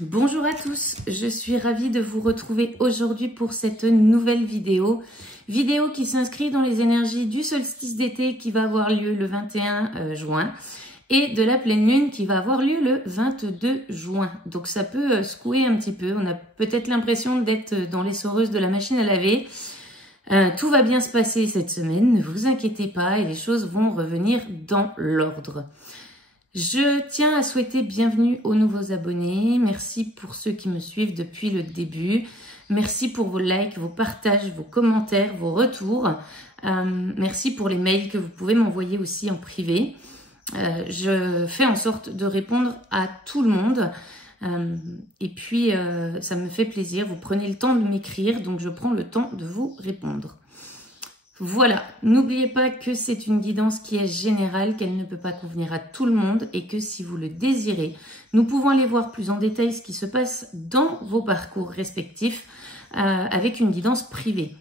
Bonjour à tous, je suis ravie de vous retrouver aujourd'hui pour cette nouvelle vidéo. Vidéo qui s'inscrit dans les énergies du solstice d'été qui va avoir lieu le 21 juin et de la pleine lune qui va avoir lieu le 22 juin. Donc ça peut secouer un petit peu, on a peut-être l'impression d'être dans l'essoreuse de la machine à laver. Tout va bien se passer cette semaine, ne vous inquiétez pas et les choses vont revenir dans l'ordre. Je tiens à souhaiter bienvenue aux nouveaux abonnés. Merci pour ceux qui me suivent depuis le début. Merci pour vos likes, vos partages, vos commentaires, vos retours. Merci pour les mails que vous pouvez m'envoyer aussi en privé. Je fais en sorte de répondre à tout le monde. Et puis, ça me fait plaisir. Vous prenez le temps de m'écrire, donc je prends le temps de vous répondre. Voilà, n'oubliez pas que c'est une guidance qui est générale, qu'elle ne peut pas convenir à tout le monde et que si vous le désirez, nous pouvons aller voir plus en détail ce qui se passe dans vos parcours respectifs avec une guidance privée.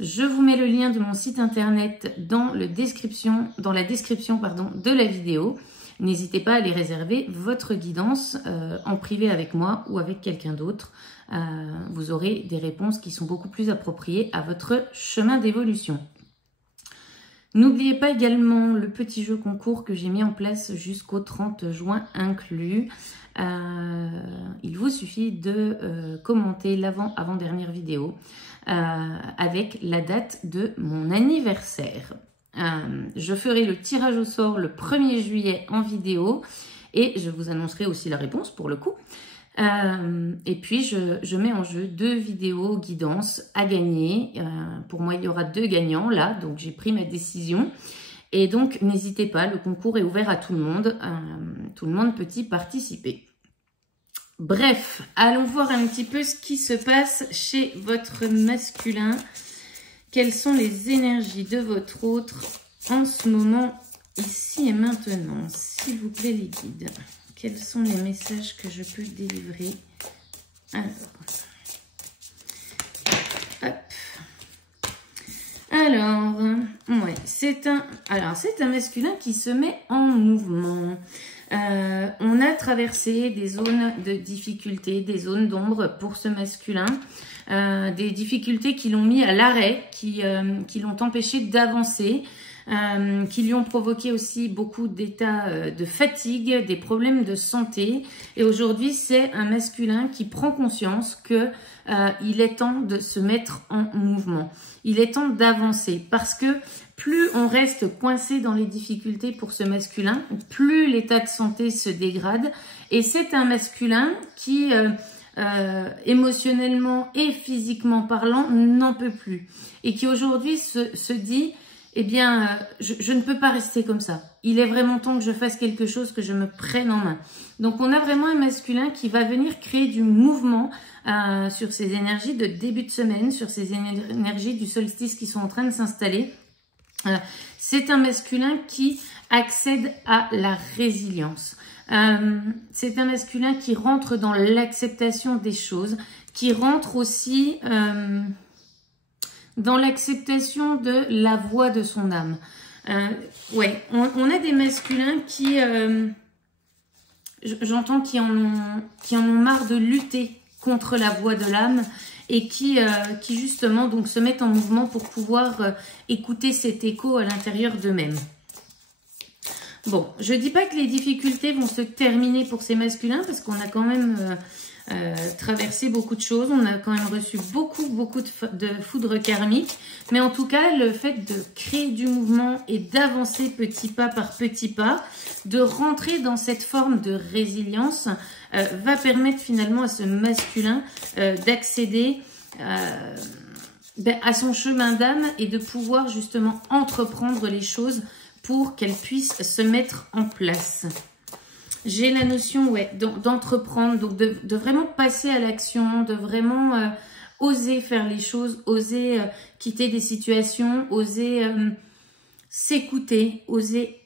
Je vous mets le lien de mon site internet dans la description de la vidéo. N'hésitez pas à aller réserver votre guidance en privé avec moi ou avec quelqu'un d'autre. Vous aurez des réponses qui sont beaucoup plus appropriées à votre chemin d'évolution. N'oubliez pas également le petit jeu concours que j'ai mis en place jusqu'au 30 juin inclus. Il vous suffit de commenter l'avant-dernière vidéo avec la date de mon anniversaire. Je ferai le tirage au sort le 1er juillet en vidéo et je vous annoncerai aussi la réponse pour le coup. Et puis je mets en jeu 2 vidéos guidance à gagner. Pour moi il y aura 2 gagnants là, donc j'ai pris ma décision. Et donc n'hésitez pas, le concours est ouvert à tout le monde. Tout le monde peut y participer. Bref, allons voir un petit peu ce qui se passe chez votre masculin. Quelles sont les énergies de votre autre en ce moment, ici et maintenant? S'il vous plaît les guides. Quels sont les messages que je peux délivrer? Alors, ouais, c'est un masculin qui se met en mouvement. On a traversé des zones de difficulté, des zones d'ombre pour ce masculin. Des difficultés qui l'ont mis à l'arrêt, qui l'ont empêché d'avancer. Qui lui ont provoqué aussi beaucoup d'états de fatigue, des problèmes de santé. Et aujourd'hui, c'est un masculin qui prend conscience que il est temps de se mettre en mouvement. Il est temps d'avancer parce que plus on reste coincé dans les difficultés pour ce masculin, plus l'état de santé se dégrade. Et c'est un masculin qui, émotionnellement et physiquement parlant, n'en peut plus. Et qui aujourd'hui se dit... Eh bien, je ne peux pas rester comme ça. Il est vraiment temps que je fasse quelque chose, que je me prenne en main. Donc, on a vraiment un masculin qui va venir créer du mouvement sur ces énergies de début de semaine, sur ces énergies du solstice qui sont en train de s'installer. C'est un masculin qui accède à la résilience. C'est un masculin qui rentre dans l'acceptation des choses, qui rentre aussi... dans l'acceptation de la voix de son âme. Ouais, on a des masculins qui, j'entends, qui en ont marre de lutter contre la voix de l'âme et qui justement donc se mettent en mouvement pour pouvoir écouter cet écho à l'intérieur d'eux-mêmes. Bon, je dis pas que les difficultés vont se terminer pour ces masculins parce qu'on a quand même... traversé beaucoup de choses, on a quand même reçu beaucoup de foudre karmique, mais en tout cas le fait de créer du mouvement et d'avancer petit pas par petit pas, de rentrer dans cette forme de résilience va permettre finalement à ce masculin d'accéder à son chemin d'âme et de pouvoir justement entreprendre les choses pour qu'elles puissent se mettre en place. J'ai la notion d'entreprendre, donc de vraiment passer à l'action, de vraiment oser faire les choses, oser quitter des situations, oser s'écouter, oser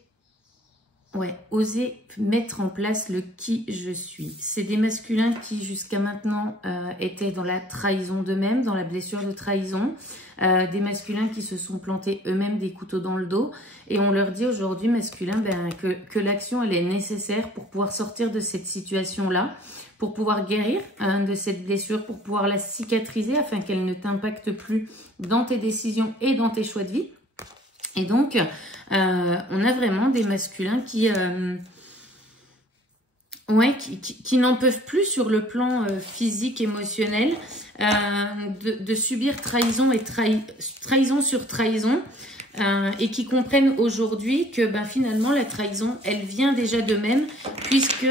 mettre en place le qui je suis. C'est des masculins qui jusqu'à maintenant étaient dans la trahison d'eux-mêmes, dans la blessure de trahison. Des masculins qui se sont plantés eux-mêmes des couteaux dans le dos. Et on leur dit aujourd'hui, masculin, que l'action elle est nécessaire pour pouvoir sortir de cette situation-là, pour pouvoir guérir de cette blessure, pour pouvoir la cicatriser afin qu'elle ne t'impacte plus dans tes décisions et dans tes choix de vie. Et donc, on a vraiment des masculins qui n'en peuvent plus sur le plan physique, émotionnel, de subir trahison et trahison sur trahison, et qui comprennent aujourd'hui que finalement la trahison, elle vient déjà d'eux-mêmes, puisque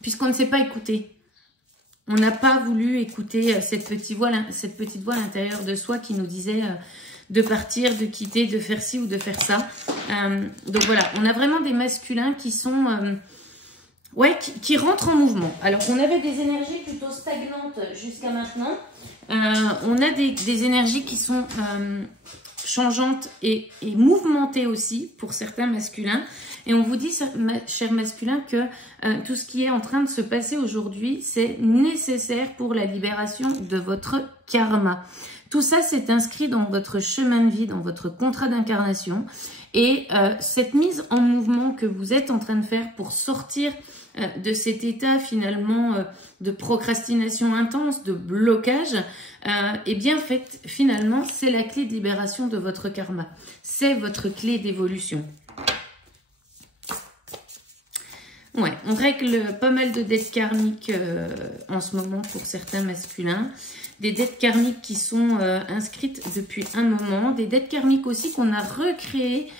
puisqu'on ne s'est pas écouté. On n'a pas voulu écouter cette petite voix à l'intérieur de soi qui nous disait de partir, de quitter, de faire ci ou de faire ça. Donc voilà, on a vraiment des masculins qui sont qui rentrent en mouvement. Alors on avait des énergies plutôt stagnantes jusqu'à maintenant. On a des énergies qui sont changeantes et mouvementées aussi pour certains masculins. Et on vous dit, chers masculins, que tout ce qui est en train de se passer aujourd'hui, c'est nécessaire pour la libération de votre karma. Tout ça, c'est inscrit dans votre chemin de vie, dans votre contrat d'incarnation. Et cette mise en mouvement que vous êtes en train de faire pour sortir de cet état finalement de procrastination intense, de blocage, eh bien en fait, finalement, c'est la clé de libération de votre karma. C'est votre clé d'évolution. Ouais, on règle pas mal de dettes karmiques en ce moment pour certains masculins. Des dettes karmiques qui sont inscrites depuis un moment. Des dettes karmiques aussi qu'on a recréées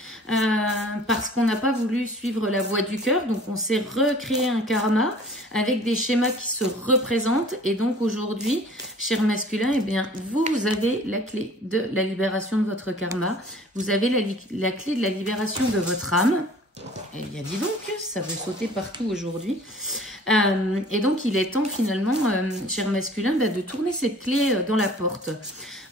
parce qu'on n'a pas voulu suivre la voie du cœur. Donc, on s'est recréé un karma avec des schémas qui se représentent. Et donc, aujourd'hui, chers masculins, eh bien, vous avez la clé de la libération de votre karma. Vous avez la clé de la libération de votre âme. Et il y a dit donc, ça veut sauter partout aujourd'hui. Et donc, il est temps finalement, cher masculin, de tourner cette clé dans la porte.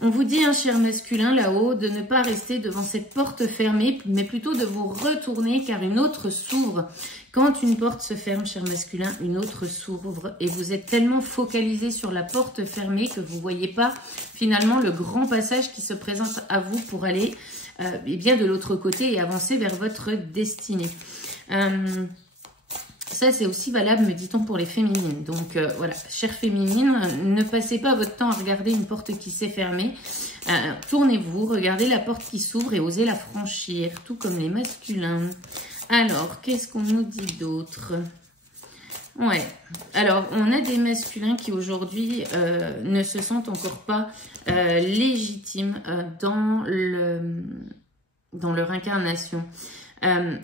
On vous dit, cher masculin, là-haut, de ne pas rester devant cette porte fermée, mais plutôt de vous retourner car une autre s'ouvre. Quand une porte se ferme, cher masculin, une autre s'ouvre. Et vous êtes tellement focalisé sur la porte fermée que vous ne voyez pas finalement le grand passage qui se présente à vous pour aller bien de l'autre côté et avancer vers votre destinée. Ça, c'est aussi valable, me dit-on, pour les féminines. Donc, voilà, chères féminines, ne passez pas votre temps à regarder une porte qui s'est fermée. Tournez-vous, regardez la porte qui s'ouvre et osez la franchir, tout comme les masculins. Alors, qu'est-ce qu'on nous dit d'autre? Ouais, alors, on a des masculins qui, aujourd'hui, ne se sentent encore pas légitimes dans leur incarnation.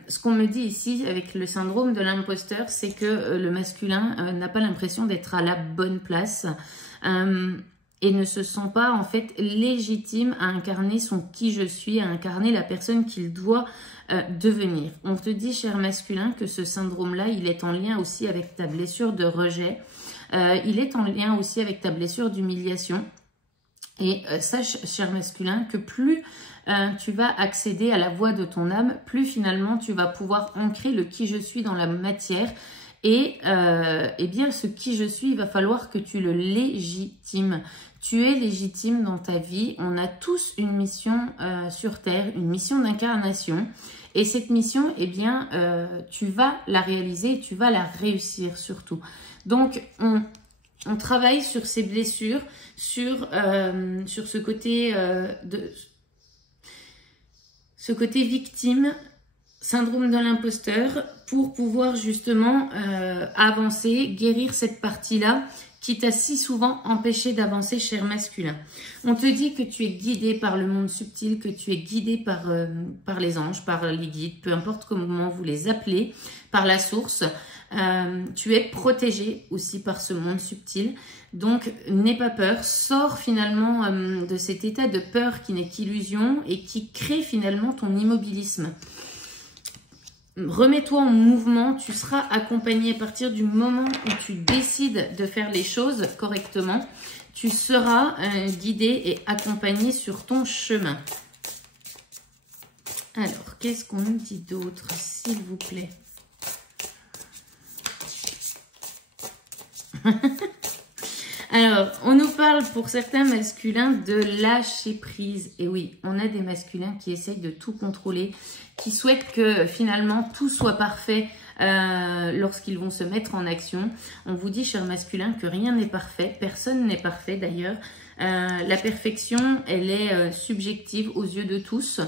Ce qu'on me dit ici avec le syndrome de l'imposteur, c'est que le masculin n'a pas l'impression d'être à la bonne place et ne se sent pas en fait légitime à incarner son qui je suis, à incarner la personne qu'il doit devenir. On te dit, cher masculin, que ce syndrome-là, il est en lien aussi avec ta blessure de rejet, il est en lien aussi avec ta blessure d'humiliation. Et sache, cher masculin, que plus tu vas accéder à la voie de ton âme, plus finalement tu vas pouvoir ancrer le qui je suis dans la matière. Et bien ce qui je suis, il va falloir que tu le légitimes. Tu es légitime dans ta vie. On a tous une mission sur Terre, une mission d'incarnation. Et cette mission, eh bien, tu vas la réaliser et tu vas la réussir surtout. Donc, on travaille sur ces blessures, sur ce côté ce côté victime, syndrome de l'imposteur, pour pouvoir justement avancer, guérir cette partie-là qui t'a si souvent empêché d'avancer, cher masculin. On te dit que tu es guidé par le monde subtil, que tu es guidé par les anges, par les guides, peu importe comment vous les appelez, par la source. Tu es protégé aussi par ce monde subtil. Donc, n'aie pas peur. Sors finalement de cet état de peur qui n'est qu'illusion et qui crée finalement ton immobilisme. Remets-toi en mouvement, tu seras accompagné à partir du moment où tu décides de faire les choses correctement. Tu seras guidé et accompagné sur ton chemin. Alors, qu'est-ce qu'on nous dit d'autre, s'il vous plaît? Alors, on nous parle pour certains masculins de lâcher prise. Et oui, on a des masculins qui essayent de tout contrôler, qui souhaitent que finalement tout soit parfait lorsqu'ils vont se mettre en action. On vous dit, cher masculin, que rien n'est parfait, personne n'est parfait d'ailleurs. La perfection, elle est subjective aux yeux de tous.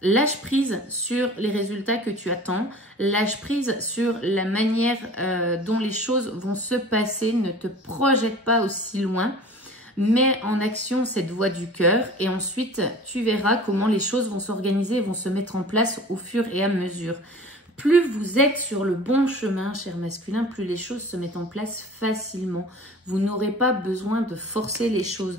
Lâche prise sur les résultats que tu attends, lâche prise sur la manière dont les choses vont se passer, ne te projette pas aussi loin, mets en action cette voix du cœur et ensuite tu verras comment les choses vont s'organiser et vont se mettre en place au fur et à mesure. Plus vous êtes sur le bon chemin, cher masculin, plus les choses se mettent en place facilement. Vous n'aurez pas besoin de forcer les choses.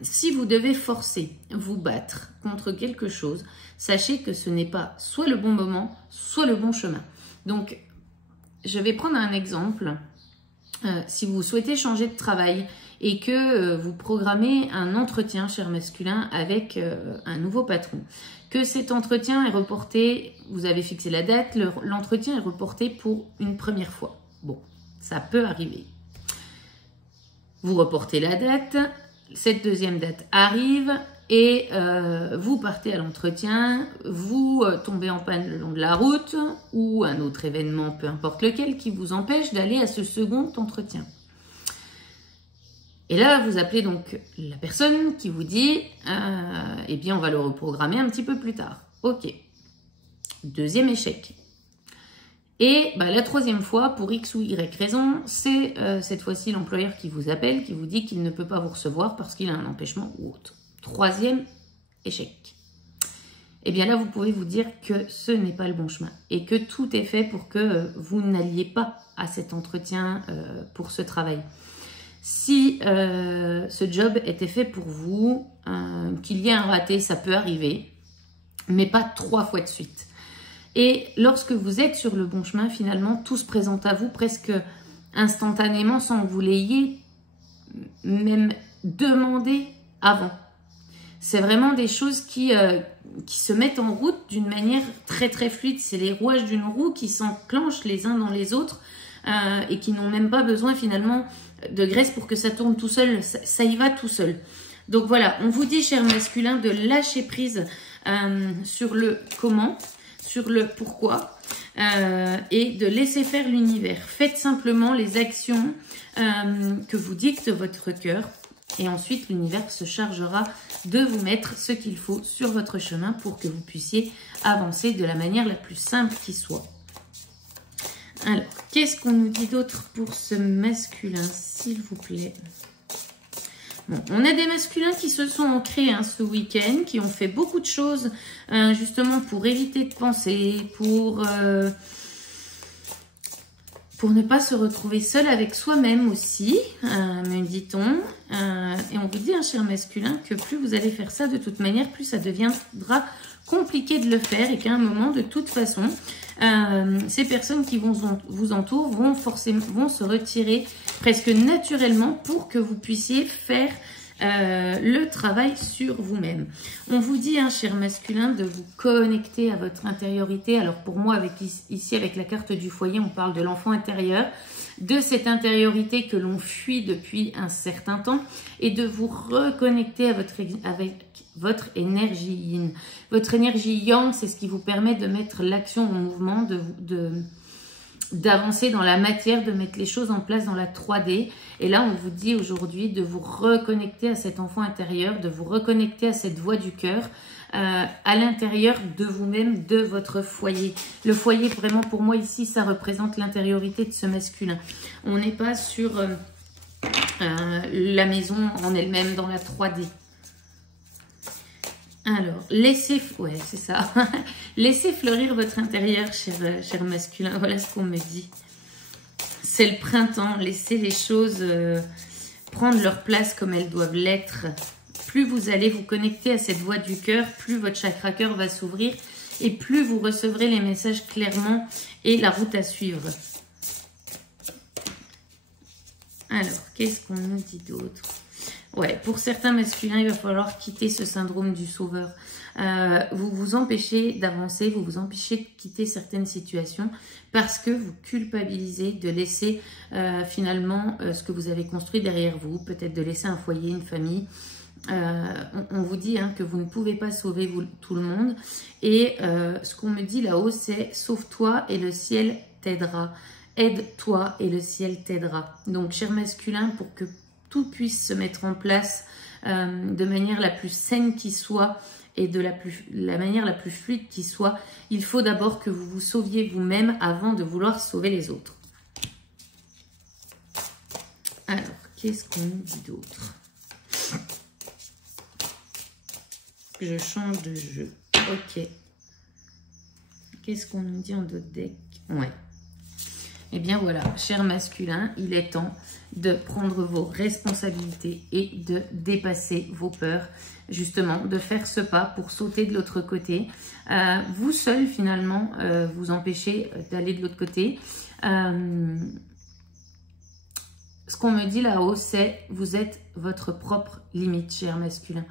Si vous devez forcer, vous battre contre quelque chose, sachez que ce n'est pas soit le bon moment, soit le bon chemin. Donc, je vais prendre un exemple. Si vous souhaitez changer de travail et que vous programmez un entretien, cher masculin, avec un nouveau patron, que cet entretien est reporté, vous avez fixé la date, l'entretien est reporté pour une première fois. Bon, ça peut arriver. Vous reportez la date, cette deuxième date arrive et vous partez à l'entretien, vous tombez en panne le long de la route ou un autre événement, peu importe lequel, qui vous empêche d'aller à ce second entretien. Et là, vous appelez donc la personne qui vous dit « Eh bien, on va le reprogrammer un petit peu plus tard. » Ok. Deuxième échec. Et la troisième fois, pour X ou Y raison, c'est cette fois-ci l'employeur qui vous appelle, qui vous dit qu'il ne peut pas vous recevoir parce qu'il a un empêchement ou autre. Troisième échec. Et bien là, vous pouvez vous dire que ce n'est pas le bon chemin et que tout est fait pour que vous n'alliez pas à cet entretien pour ce travail. Si ce job était fait pour vous, qu'il y ait un raté, ça peut arriver, mais pas 3 fois de suite. Et lorsque vous êtes sur le bon chemin, finalement, tout se présente à vous presque instantanément sans que vous l'ayez même demandé avant. C'est vraiment des choses qui se mettent en route d'une manière très très fluide. C'est les rouages d'une roue qui s'enclenchent les uns dans les autres et qui n'ont même pas besoin finalement de graisse pour que ça tourne tout seul. Ça y va tout seul. Donc voilà, on vous dit, cher masculin, de lâcher prise sur le comment, sur le pourquoi et de laisser faire l'univers. Faites simplement les actions que vous dicte votre cœur et ensuite l'univers se chargera de vous mettre ce qu'il faut sur votre chemin pour que vous puissiez avancer de la manière la plus simple qui soit. Alors, qu'est-ce qu'on nous dit d'autre pour ce masculin, s'il vous plaît? Bon, on a des masculins qui se sont ancrés ce week-end, qui ont fait beaucoup de choses justement pour éviter de penser, pour ne pas se retrouver seul avec soi-même aussi, me dit-on. Et on vous dit, cher masculin, que plus vous allez faire ça de toute manière, plus ça deviendra compliqué de le faire et qu'à un moment, de toute façon, ces personnes qui vous entourent vont se retirer presque naturellement pour que vous puissiez faire le travail sur vous-même. On vous dit, cher masculin, de vous connecter à votre intériorité. Alors pour moi, ici avec la carte du foyer, on parle de l'enfant intérieur, de cette intériorité que l'on fuit depuis un certain temps et de vous reconnecter avec votre énergie yin. Votre énergie yang, c'est ce qui vous permet de mettre l'action en mouvement, d'avancer dans la matière, de mettre les choses en place dans la 3D. Et là, on vous dit aujourd'hui de vous reconnecter à cet enfant intérieur, de vous reconnecter à cette voix du cœur, à l'intérieur de vous-même, de votre foyer. Le foyer, vraiment, pour moi, ici, ça représente l'intériorité de ce masculin. On n'est pas sur la maison en elle-même, dans la 3D. Alors, laissez fleurir votre intérieur, cher masculin. Voilà ce qu'on me dit. C'est le printemps. Laissez les choses prendre leur place comme elles doivent l'être. Plus vous allez vous connecter à cette voix du cœur, plus votre chakra cœur va s'ouvrir et plus vous recevrez les messages clairement et la route à suivre. Alors, qu'est-ce qu'on nous dit d'autre ? Ouais, pour certains masculins, il va falloir quitter ce syndrome du sauveur. Vous vous empêchez d'avancer, vous vous empêchez de quitter certaines situations parce que vous culpabilisez de laisser finalement ce que vous avez construit derrière vous, peut-être de laisser un foyer, une famille, on vous dit hein, que vous ne pouvez pas sauver tout le monde. Et ce qu'on me dit là-haut, c'est « sauve-toi et le ciel t'aidera ». Aide-toi et le ciel t'aidera. Donc, cher masculin, pour que tout puisse se mettre en place de manière la plus saine qui soit et de la manière la plus fluide qui soit, il faut d'abord que vous vous sauviez vous-même avant de vouloir sauver les autres. Alors, qu'est-ce qu'on nous dit d'autre? Je change de jeu. Ok. Qu'est-ce qu'on nous dit en d'autres decks? Ouais. Eh bien voilà, cher masculin, il est temps de prendre vos responsabilités et de dépasser vos peurs, justement, de faire ce pas pour sauter de l'autre côté. Vous seul, finalement, vous empêchez d'aller de l'autre côté. Ce qu'on me dit là-haut, c'est vous êtes votre propre limite, cher masculin.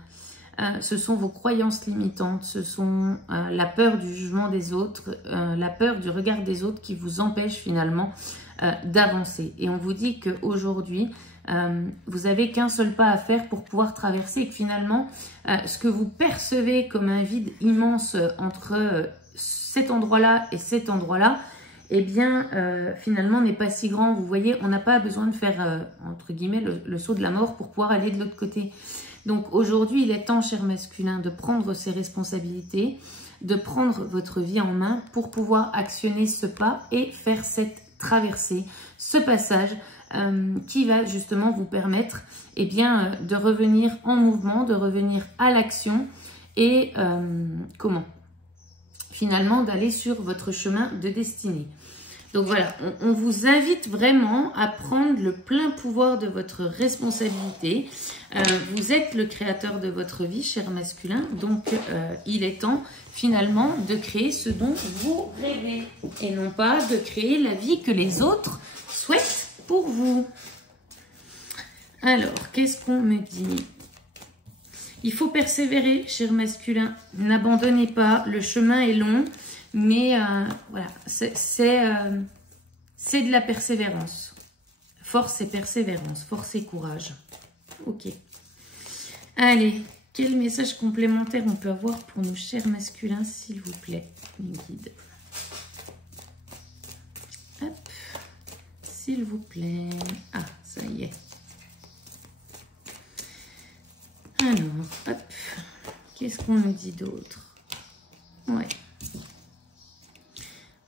Ce sont vos croyances limitantes, ce sont la peur du jugement des autres, la peur du regard des autres qui vous empêche finalement d'avancer. Et on vous dit qu'aujourd'hui, vous n'avez qu'un seul pas à faire pour pouvoir traverser et que finalement, ce que vous percevez comme un vide immense entre cet endroit-là et cet endroit-là, eh bien, finalement, n'est pas si grand. Vous voyez, on n'a pas besoin de faire, entre guillemets, le saut de la mort pour pouvoir aller de l'autre côté. Donc aujourd'hui, il est temps, cher masculin, de prendre ses responsabilités, de prendre votre vie en main pour pouvoir actionner ce pas et faire cette traversée, ce passage qui va justement vous permettre eh bien, de revenir en mouvement, de revenir à l'action et finalement d'aller sur votre chemin de destinée. Donc voilà, on vous invite vraiment à prendre le plein pouvoir de votre responsabilité. Vous êtes le créateur de votre vie, cher masculin. Donc il est temps finalement de créer ce dont vous rêvez. Et non pas de créer la vie que les autres souhaitent pour vous. Alors, qu'est-ce qu'on me dit ? Il faut persévérer, cher masculin. N'abandonnez pas, le chemin est long. Mais voilà, c'est de la persévérance. Force et persévérance, force et courage. Ok. Allez, quel message complémentaire on peut avoir pour nos chers masculins, s'il vous plaît, mes guides. Hop, s'il vous plaît. Ah, ça y est. Alors, hop, qu'est-ce qu'on nous dit d'autre? Ouais.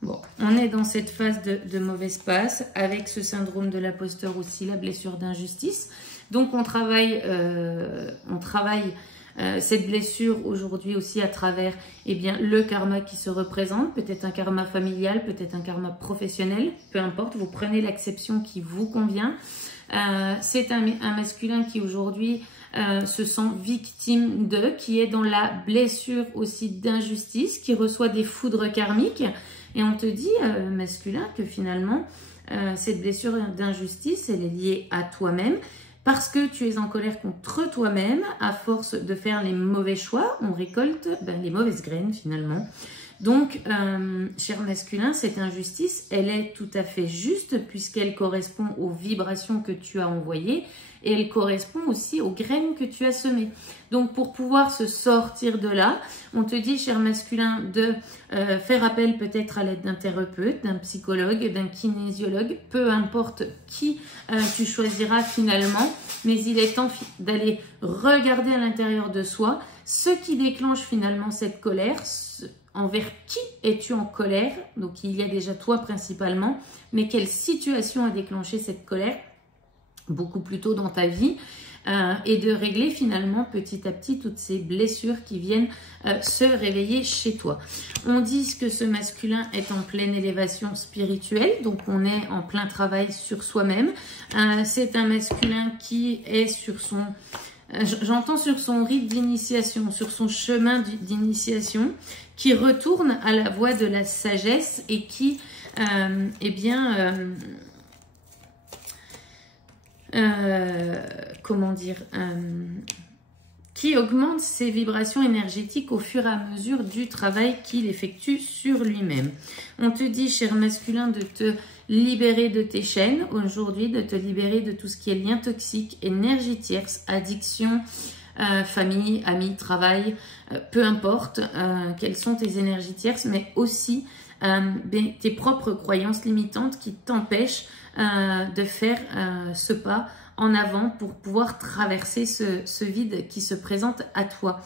Bon, on est dans cette phase de mauvaise passe, avec ce syndrome de l'imposteur aussi, la blessure d'injustice. Donc, on travaille cette blessure aujourd'hui aussi à travers eh bien, le karma qui se représente, peut-être un karma familial, peut-être un karma professionnel, peu importe, vous prenez l'acception qui vous convient. C'est un masculin qui aujourd'hui se sent victime qui est dans la blessure aussi d'injustice, qui reçoit des foudres karmiques. Et on te dit, masculin, que finalement, cette blessure d'injustice, elle est liée à toi-même parce que tu es en colère contre toi-même. À force de faire les mauvais choix, on récolte les mauvaises graines finalement. Donc, cher masculin, cette injustice, elle est tout à fait juste puisqu'elle correspond aux vibrations que tu as envoyées et elle correspond aussi aux graines que tu as semées. Donc, pour pouvoir se sortir de là, on te dit, cher masculin, de faire appel peut-être à l'aide d'un thérapeute, d'un psychologue, d'un kinésiologue, peu importe qui tu choisiras finalement, mais il est temps d'aller regarder à l'intérieur de soi ce qui déclenche finalement cette colère, envers qui es-tu en colère? Donc, il y a déjà toi principalement, mais quelle situation a déclenché cette colère beaucoup plus tôt dans ta vie et de régler finalement petit à petit toutes ces blessures qui viennent se réveiller chez toi. On dit que ce masculin est en pleine élévation spirituelle, donc on est en plein travail sur soi-même. C'est un masculin qui est sur son... J'entends sur son rite d'initiation, sur son chemin d'initiation, qui retourne à la voie de la sagesse et qui, comment dire, qui augmente ses vibrations énergétiques au fur et à mesure du travail qu'il effectue sur lui-même. On te dit, cher masculin, de te libérer de tes chaînes aujourd'hui, de te libérer de tout ce qui est lien toxique, énergie tierce, addiction, famille, amis, travail, peu importe quelles sont tes énergies tierces, mais aussi tes propres croyances limitantes qui t'empêchent de faire ce pas en avant pour pouvoir traverser ce vide qui se présente à toi.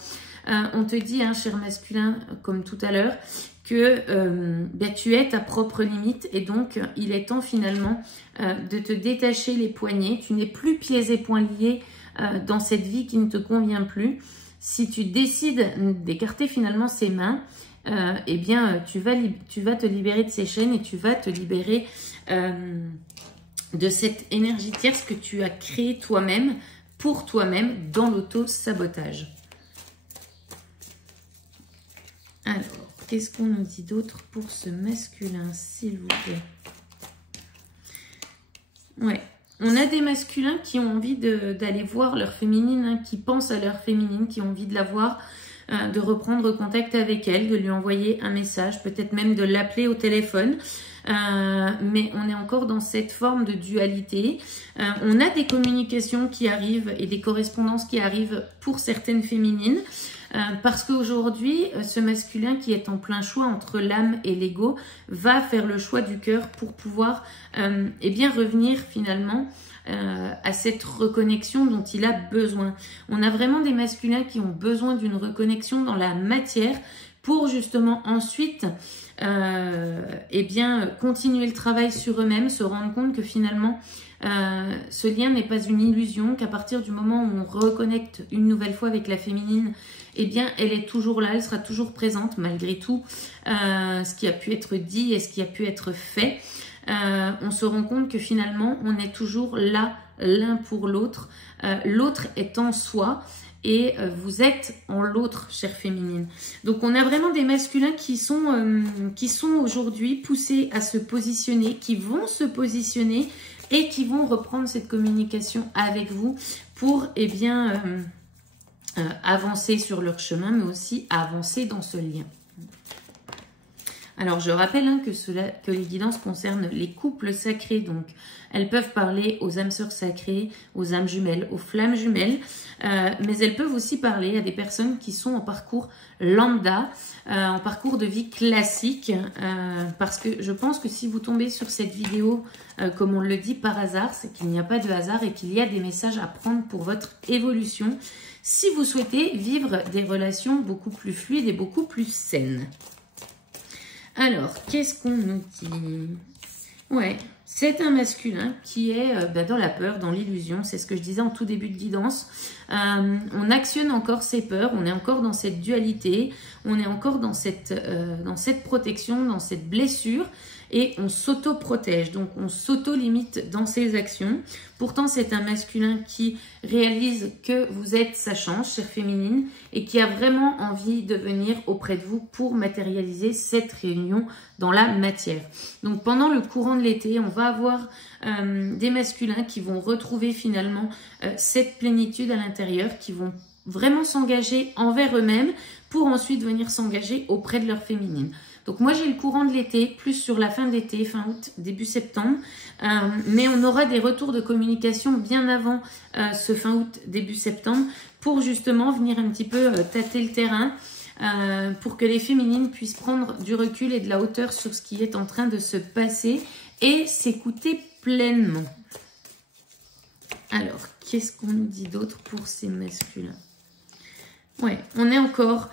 On te dit, hein, cher masculin, comme tout à l'heure, que tu es ta propre limite et donc il est temps finalement de te détacher les poignets. Tu n'es plus pieds et poings liés dans cette vie qui ne te convient plus. Si tu décides d'écarter finalement ces mains, eh bien tu vas te libérer de ces chaînes et tu vas te libérer de cette énergie tierce que tu as créée toi-même, pour toi-même, dans l'auto-sabotage. Alors, qu'est-ce qu'on nous dit d'autre pour ce masculin, s'il vous plaît? Ouais, on a des masculins qui ont envie d'aller voir leur féminine, hein, qui pensent à leur féminine, qui ont envie de la voir, de reprendre contact avec elle, de lui envoyer un message, peut-être même de l'appeler au téléphone. Mais on est encore dans cette forme de dualité. On a des communications qui arrivent et des correspondances qui arrivent pour certaines féminines. Parce qu'aujourd'hui, ce masculin qui est en plein choix entre l'âme et l'ego va faire le choix du cœur pour pouvoir bien revenir finalement à cette reconnexion dont il a besoin. On a vraiment des masculins qui ont besoin d'une reconnexion dans la matière pour justement ensuite continuer le travail sur eux-mêmes, se rendre compte que finalement ce lien n'est pas une illusion, qu'à partir du moment où on reconnecte une nouvelle fois avec la féminine, eh bien elle est toujours là, elle sera toujours présente malgré tout ce qui a pu être dit et ce qui a pu être fait. On se rend compte que finalement on est toujours là l'un pour l'autre, l'autre est en soi et vous êtes en l'autre, chère féminine. Donc on a vraiment des masculins qui sont aujourd'hui poussés à se positionner, qui vont se positionner et qui vont reprendre cette communication avec vous pour avancer sur leur chemin, mais aussi avancer dans ce lien. Alors, je rappelle que les guidances concernent les couples sacrés, donc elles peuvent parler aux âmes sœurs sacrées, aux âmes jumelles, aux flammes jumelles, mais elles peuvent aussi parler à des personnes qui sont en parcours lambda, en parcours de vie classique, parce que je pense que si vous tombez sur cette vidéo, comme on le dit par hasard, c'est qu'il n'y a pas de hasard et qu'il y a des messages à prendre pour votre évolution, si vous souhaitez vivre des relations beaucoup plus fluides et beaucoup plus saines. Alors, qu'est-ce qu'on nous dit? Ouais, c'est un masculin qui est dans la peur, dans l'illusion. C'est ce que je disais en tout début de guidance. On actionne encore ses peurs, on est encore dans cette dualité, on est encore dans cette protection, dans cette blessure. Et on s'auto-protège, donc on s'auto-limite dans ses actions. Pourtant, c'est un masculin qui réalise que vous êtes sa chance, chère féminine, et qui a vraiment envie de venir auprès de vous pour matérialiser cette réunion dans la matière. Donc, pendant le courant de l'été, on va avoir des masculins qui vont retrouver finalement cette plénitude à l'intérieur, qui vont vraiment s'engager envers eux-mêmes pour ensuite venir s'engager auprès de leur féminine. Donc moi j'ai le courant de l'été, plus sur la fin de l'été, fin août, début septembre, mais on aura des retours de communication bien avant ce fin août, début septembre, pour justement venir un petit peu tâter le terrain, pour que les féminines puissent prendre du recul et de la hauteur sur ce qui est en train de se passer et s'écouter pleinement. Alors, qu'est-ce qu'on nous dit d'autre pour ces masculins ? Ouais, on est encore,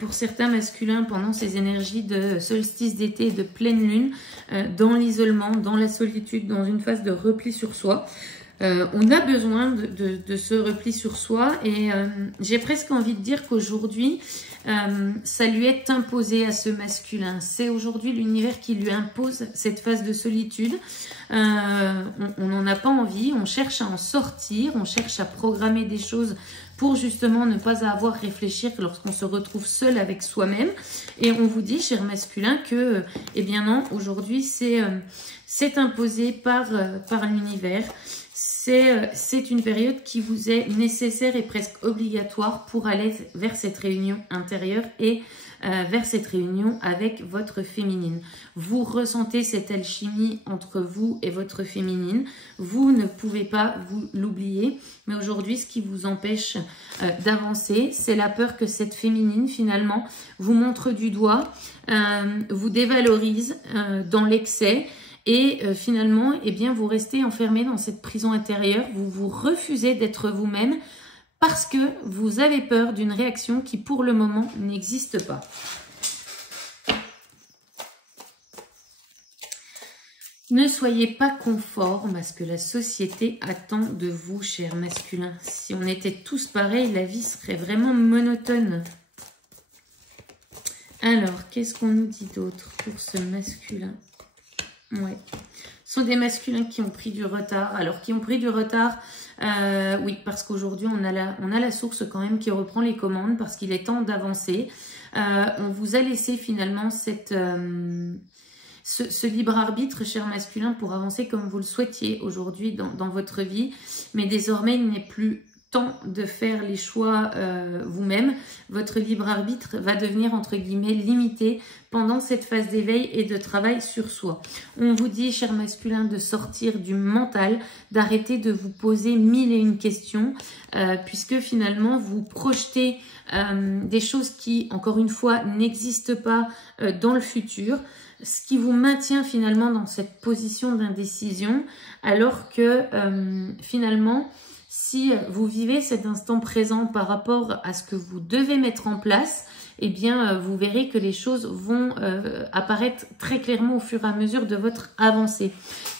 pour certains masculins, pendant ces énergies de solstice d'été et de pleine lune, dans l'isolement, dans la solitude, dans une phase de repli sur soi. On a besoin de ce repli sur soi et j'ai presque envie de dire qu'aujourd'hui, ça lui est imposé à ce masculin. C'est aujourd'hui l'univers qui lui impose cette phase de solitude. On n'en a pas envie, on cherche à en sortir, on cherche à programmer des choses pour justement ne pas avoir à réfléchir lorsqu'on se retrouve seul avec soi-même. Et on vous dit, cher masculin, que, eh bien non, aujourd'hui, c'est imposé par l'univers. c'est une période qui vous est nécessaire et presque obligatoire pour aller vers cette réunion intérieure et vers cette réunion avec votre féminine. Vous ressentez cette alchimie entre vous et votre féminine. Vous ne pouvez pas vous l'oublier. Mais aujourd'hui, ce qui vous empêche d'avancer, c'est la peur que cette féminine, finalement, vous montre du doigt, vous dévalorise dans l'excès. Et finalement, eh bien, vous restez enfermé dans cette prison intérieure. Vous vous refusez d'être vous-même parce que vous avez peur d'une réaction qui, pour le moment, n'existe pas. Ne soyez pas conforme à ce que la société attend de vous, chers masculins. Si on était tous pareils, la vie serait vraiment monotone. Alors, qu'est-ce qu'on nous dit d'autre pour ce masculin? Ouais. Ce sont des masculins qui ont pris du retard. Alors, qui ont pris du retard, oui, parce qu'aujourd'hui, on a la source quand même qui reprend les commandes parce qu'il est temps d'avancer. On vous a laissé finalement ce libre arbitre, cher masculin, pour avancer comme vous le souhaitiez aujourd'hui dans votre vie. Mais désormais, il n'est plus temps de faire les choix vous-même. Votre libre arbitre va devenir, entre guillemets, limité pendant cette phase d'éveil et de travail sur soi. On vous dit, cher masculin, de sortir du mental, d'arrêter de vous poser 1001 questions, puisque finalement, vous projetez des choses qui, encore une fois, n'existent pas dans le futur, ce qui vous maintient finalement dans cette position d'indécision, alors que finalement, si vous vivez cet instant présent par rapport à ce que vous devez mettre en place, eh bien, vous verrez que les choses vont apparaître très clairement au fur et à mesure de votre avancée.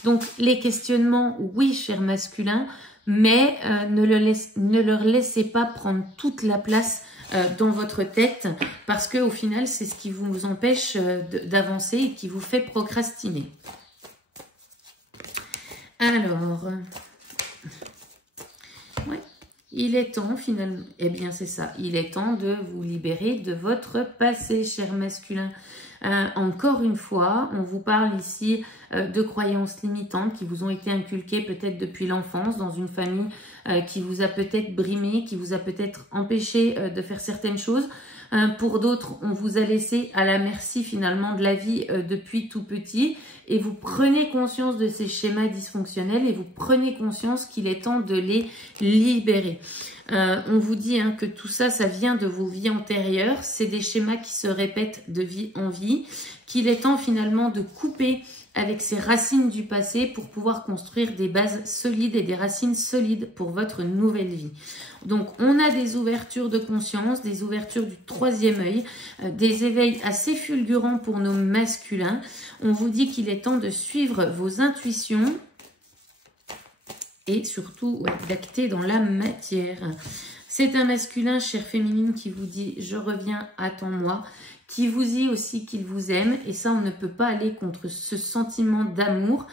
Donc, les questionnements, oui, cher masculin, mais ne leur laissez pas prendre toute la place dans votre tête, parce qu'au final, c'est ce qui vous empêche d'avancer et qui vous fait procrastiner. Alors... ouais. Il est temps finalement, eh bien c'est ça, il est temps de vous libérer de votre passé, cher masculin. Encore une fois, on vous parle ici de croyances limitantes qui vous ont été inculquées peut-être depuis l'enfance, dans une famille qui vous a peut-être brimé, qui vous a peut-être empêché de faire certaines choses. Pour d'autres, on vous a laissé à la merci finalement de la vie depuis tout petit, et vous prenez conscience de ces schémas dysfonctionnels et vous prenez conscience qu'il est temps de les libérer. On vous dit que tout ça, ça vient de vos vies antérieures, c'est des schémas qui se répètent de vie en vie, qu'il est temps finalement de couper avec ces racines du passé pour pouvoir construire des bases solides et des racines solides pour votre nouvelle vie. Donc, on a des ouvertures de conscience, des ouvertures du troisième œil, des éveils assez fulgurants pour nos masculins. On vous dit qu'il est temps de suivre vos intuitions et surtout d'acter dans la matière. C'est un masculin, chère féminine, qui vous dit « je reviens, attends-moi », qui vous dit aussi qu'il vous aime, et ça on ne peut pas aller contre ce sentiment d'amour.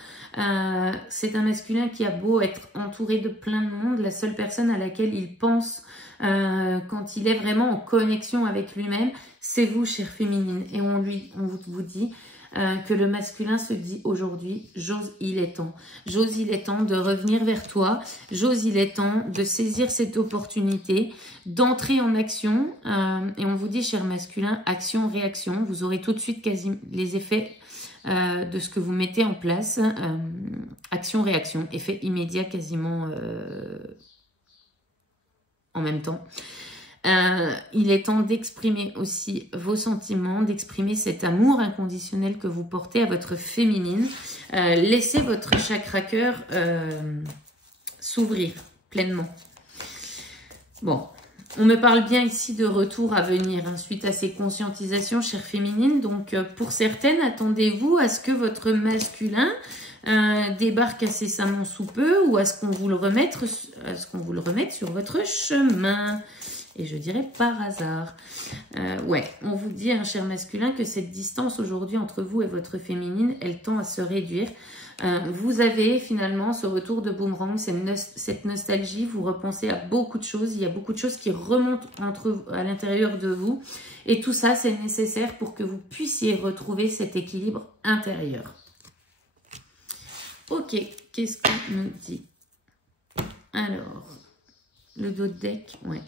C'est un masculin qui a beau être entouré de plein de monde, la seule personne à laquelle il pense quand il est vraiment en connexion avec lui-même, c'est vous, chère féminine. Et on vous dit que le masculin se dit aujourd'hui, j'ose, il est temps. J'ose, il est temps de revenir vers toi. J'ose, il est temps de saisir cette opportunité, d'entrer en action. Et on vous dit, cher masculin, action, réaction. Vous aurez tout de suite quasi les effets de ce que vous mettez en place. Action, réaction. Effet immédiat quasiment en même temps. Il est temps d'exprimer aussi vos sentiments, d'exprimer cet amour inconditionnel que vous portez à votre féminine. Laissez votre chakra cœur s'ouvrir pleinement. Bon, on me parle bien ici de retour à venir suite à ces conscientisations, chère féminine. Donc, pour certaines, attendez-vous à ce que votre masculin débarque incessamment sous peu, ou à ce qu'on vous le remette sur votre chemin. Et je dirais par hasard. Ouais, on vous dit, cher masculin, que cette distance aujourd'hui entre vous et votre féminine, elle tend à se réduire. Vous avez finalement ce retour de boomerang, cette nostalgie, vous repensez à beaucoup de choses. Il y a beaucoup de choses qui remontent à l'intérieur de vous. Et tout ça, c'est nécessaire pour que vous puissiez retrouver cet équilibre intérieur. Ok, qu'est-ce qu'on nous dit ? Alors, le dos de deck, ouais.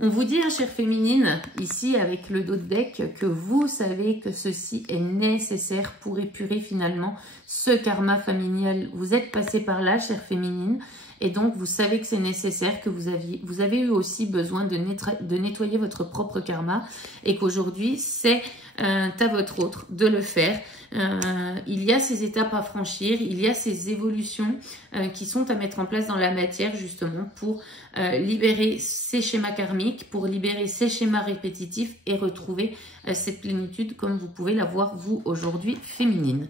On vous dit, hein, chère féminine, ici avec le dos de deck, que vous savez que ceci est nécessaire pour épurer finalement ce karma familial. Vous êtes passé par là, chère féminine, et donc vous savez que c'est nécessaire, que vous avez eu aussi besoin de nettoyer votre propre karma, et qu'aujourd'hui c'est à votre autre de le faire. Il y a ces étapes à franchir, il y a ces évolutions qui sont à mettre en place dans la matière justement pour libérer ces schémas karmiques, pour libérer ces schémas répétitifs et retrouver cette plénitude comme vous pouvez la voir vous aujourd'hui féminine.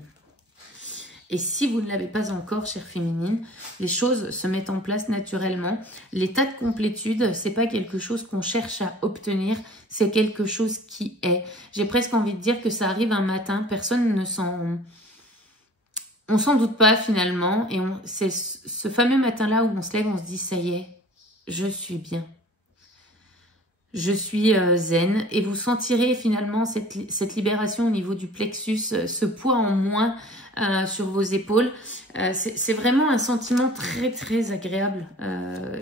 Et si vous ne l'avez pas encore, chère féminine, les choses se mettent en place naturellement. L'état de complétude, c'est pas quelque chose qu'on cherche à obtenir, c'est quelque chose qui est. J'ai presque envie de dire que ça arrive un matin, personne ne s'en... On s'en doute pas finalement, et c'est ce fameux matin-là où on se lève, on se dit « ça y est, je suis bien ». Je suis zen, et vous sentirez finalement cette libération au niveau du plexus, ce poids en moins sur vos épaules. C'est vraiment un sentiment très très agréable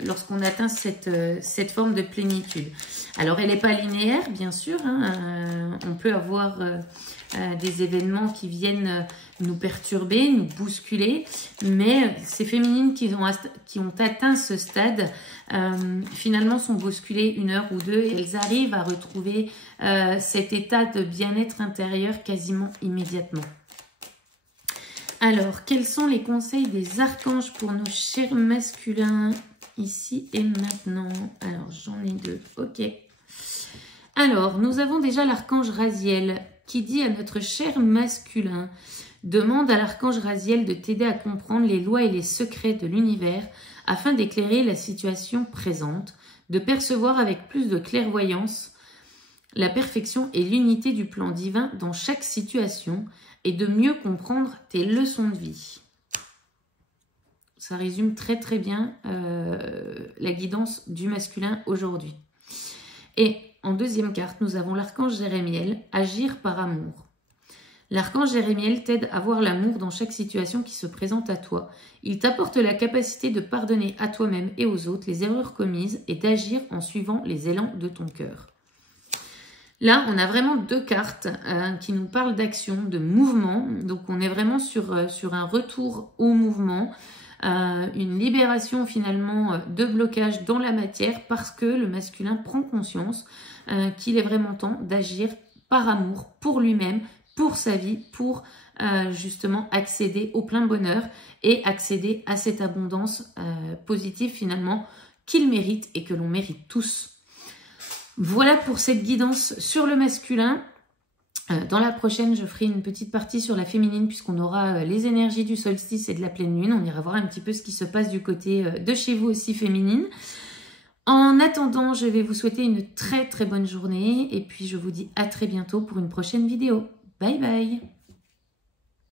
lorsqu'on atteint cette forme de plénitude. Alors elle n'est pas linéaire bien sûr, hein, on peut avoir des événements qui viennent nous perturber, nous bousculer, mais ces féminines qui ont atteint ce stade finalement sont bousculées 1 heure ou 2 et elles arrivent à retrouver cet état de bien-être intérieur quasiment immédiatement. Alors, quels sont les conseils des archanges pour nos chers masculins ici et maintenant? Alors, j'en ai 2, ok. Alors, nous avons déjà l'archange Raziel qui dit à notre cher masculin: demande à l'archange Raziel de t'aider à comprendre les lois et les secrets de l'univers afin d'éclairer la situation présente, de percevoir avec plus de clairvoyance la perfection et l'unité du plan divin dans chaque situation et de mieux comprendre tes leçons de vie. Ça résume très très bien la guidance du masculin aujourd'hui. Et en deuxième carte, nous avons l'archange Jérémiel, agir par amour. L'archange Jérémiel t'aide à voir l'amour dans chaque situation qui se présente à toi. Il t'apporte la capacité de pardonner à toi-même et aux autres les erreurs commises et d'agir en suivant les élans de ton cœur. Là, on a vraiment 2 cartes qui nous parlent d'action, de mouvement. Donc, on est vraiment sur un retour au mouvement, une libération finalement de blocage dans la matière parce que le masculin prend conscience qu'il est vraiment temps d'agir par amour pour lui-même, pour sa vie, pour justement accéder au plein bonheur et accéder à cette abondance positive finalement qu'il mérite et que l'on mérite tous. Voilà pour cette guidance sur le masculin. Dans la prochaine, je ferai une petite partie sur la féminine puisqu'on aura les énergies du solstice et de la pleine lune. On ira voir un petit peu ce qui se passe du côté de chez vous aussi féminine. En attendant, je vais vous souhaiter une très très bonne journée et puis je vous dis à très bientôt pour une prochaine vidéo. Bye bye!